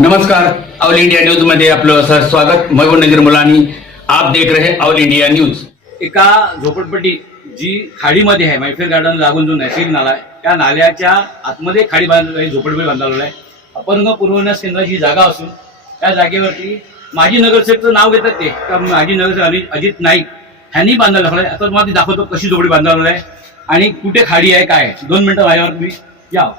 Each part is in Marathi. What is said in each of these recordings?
नमस्कार ऑल इंडिया न्यूजमध्ये आपलं सह स्वागत. महबूब नजीर मुलानी आप देख रहे ऑल इंडिया न्यूज. एका झोपडपट्टी जी खाडीमध्ये आहे मैफेर गार्डन लागून जो नैसर्गिक नाला आहे त्या नाल्याच्या आतमध्ये खाडी बांधलेली झोपडपट्टी बांधलेला आहे अपंग पुरवण्यास केंद्राची जागा असून त्या जागेवरती माजी नगरसेवकचं नाव घेतात ते का माजी नगरसेवक अजित अजित नाईक ह्यांनी बांधलेलं आहे. आता तुम्हाला ती दाखवतो कशी झोपडी बांधलेलं आहे आणि कुठे खाडी आहे काय दोन मिनिटं माझ्यावर तुम्ही या.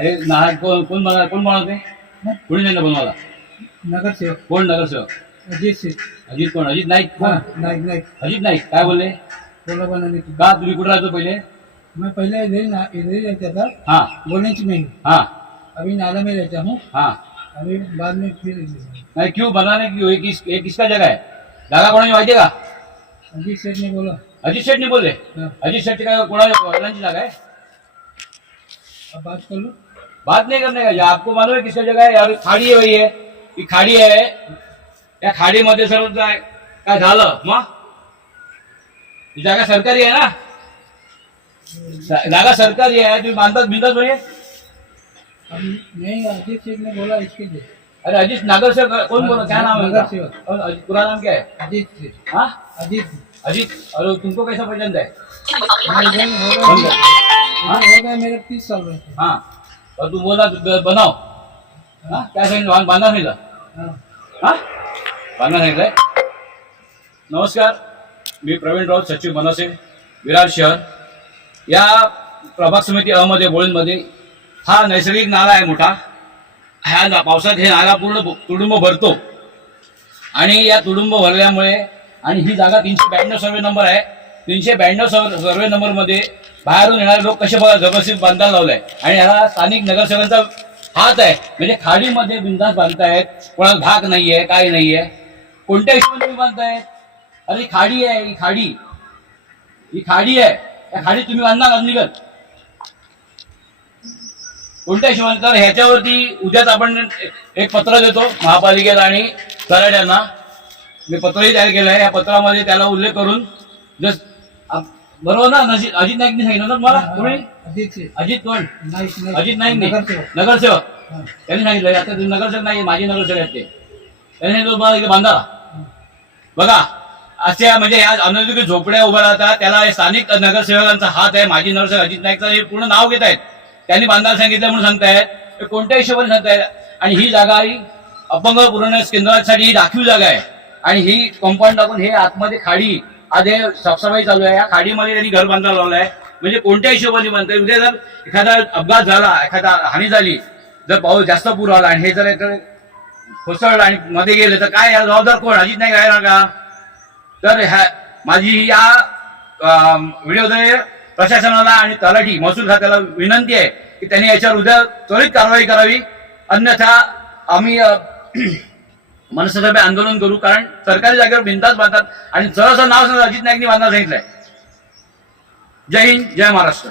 हे नाहा कोण कोण बनवा कोण बनवते? कोणी नाही बनवायला? नगरसेवक. कोण नगरसेवक? अजित सिंग. अजित कोण? अजित नाईक हाँ कोण नाइक नाइक अजित नाईक. काय बोलले? टोला बनाने की तुम्ही कुठे राहतो पहिले? मैं पहले इधर ही ना इधर ही रहता था हा. बोलेंच में ही. हा अभी नाला में रहता हूँ. हा अभी बाद में फिर नहीं क्यों बनाने क्यों. ये किस किसका जगह है जागा कोणाची माहिती आहे का? अजित सेठ ने बोला. अजित शेठ ने बोलले. हाँ. अजित शेठ काय कोणाच्या वडिलांची जागा है अब बात कर? लो बात नहीं करने का। आपको मालूम है किसका जगह है? यार खाडी आहे है। ही खाडी आहे त्या खाडीमध्ये सर्व काय काय झालं मग ही जागा सरकारी आहे ना? जागा सरकारी आहे तुम्ही बांधतात बिंदतात म्हणजे नहीं अजित सेठ ने बोला इसके लिए। अरे अजीत नागर से कौन बोला? क्या नाम है? नगर सेवक। और अजित पूरा नाम क्या है? अजित सेठ हाँ? अजित अजित। अरे तुमको कैसा पसंद है? हो गया। हाँ हो गया मेरे तीस साल हाँ। और तू बोला ब- बनाओ हाँ? क्या सांगितलं? बांध- सांगितलं हाँ. हा? बांधा सांगितलंय नमस्कार. मी प्रवीण राऊत सचिव मनसे विरार शहर. या प्रभाग समिती अहमदे बोळींमध्ये हा नैसर्गिक नाला आहे मोठा. ह्या ना- पावसात हे नाला पूर्ण तुडुंब भरतो. आणि या तुडुंब भरल्यामुळे आणि ही जागा तीनशे ब्याण्णव सर्वे नंबर आहे. तीनशे ब्याण्णव सर्वे नंबरमध्ये बाहेरून येणारे लोक कसे बघा जबरदस्ती बांधायला लावलाय. आणि ह्याला स्थानिक नगरसेवकांचा हात आहे. म्हणजे खाडीमध्ये बिंदास बांधतायत कोणाला धाक नाहीये काय नाहीये. कोणत्या हिशोबाने तुम्ही बांधतायत? अरे खाडी आहे ही खाडी. ही खाडी आहे. त्या खाडी तुम्ही बांधणार का निघत कोणत्या हिशोबाने? तर ह्याच्यावरती उद्याच आपण एक पत्र देतो महापालिकेला आणि तलाट्यांना मी पत्रही तयार केलं आहे या पत्रामध्ये त्याला उल्लेख करून जस बरोबर ना? नजी- अजित नाईकने सांगितलं ना तुम्हाला? कोणी? अजित अजित कोण? नाइक नाइक अजित नाईकने. नगरसेवक. नगरसेवक. हाँ. त्यांनी सांगितलं आता तुम्ही नगरसेवक नाही माझे नगरसेवक आहेत ते. त्यांनी सांगितलं तुम्हाला इथे बांधा. बघा अशा म्हणजे या अनधिकृत झोपड्या उभ्या राहतात त्याला हे स्थानिक नगरसेवकांचा हात आहे माजी नगरसेवक अजित नाईकचा हे पूर्ण नाव घेत आहेत. त्यांनी बांधायला सांगितलं म्हणून सांगतायत हे कोणत्या हिशोबाने सांगतायत आणि ही जागा ही अपंग पुरवण्यास केंद्रासाठी ही राखीव जागा आहे. आणि ही कंपाऊंड टाकून हे आतमध्ये खाडी आज हे साफसफाई चालू आहे. या खाडीमध्ये त्यांनी घर बांधायला लावलं आहे म्हणजे कोणत्या हिशोबाने बांधताय? उद्या जर एखादा अपघात झाला एखादा हानी झाली जर पाऊस जास्त पूर आला आणि हे जर एक कोसळलं आणि मध्ये गेलं तर काय जबाबदार कोण? अजित नाही काय का? तर ह्या माझी या व्हिडिओद्वारे प्रशासनाला आणि तलाठी महसूल खात्याला विनंती आहे की त्यांनी याच्यावर उद्या त्वरित कारवाई करावी. अन्यथा आम्ही अ, आंदोलन करू कारण सरकारी जागेवर बिनताच बांधतात आणि जरासं नाव सांगा अजित नाईकनी बांधायला सांगितलंय. जय हिंद जय महाराष्ट्र.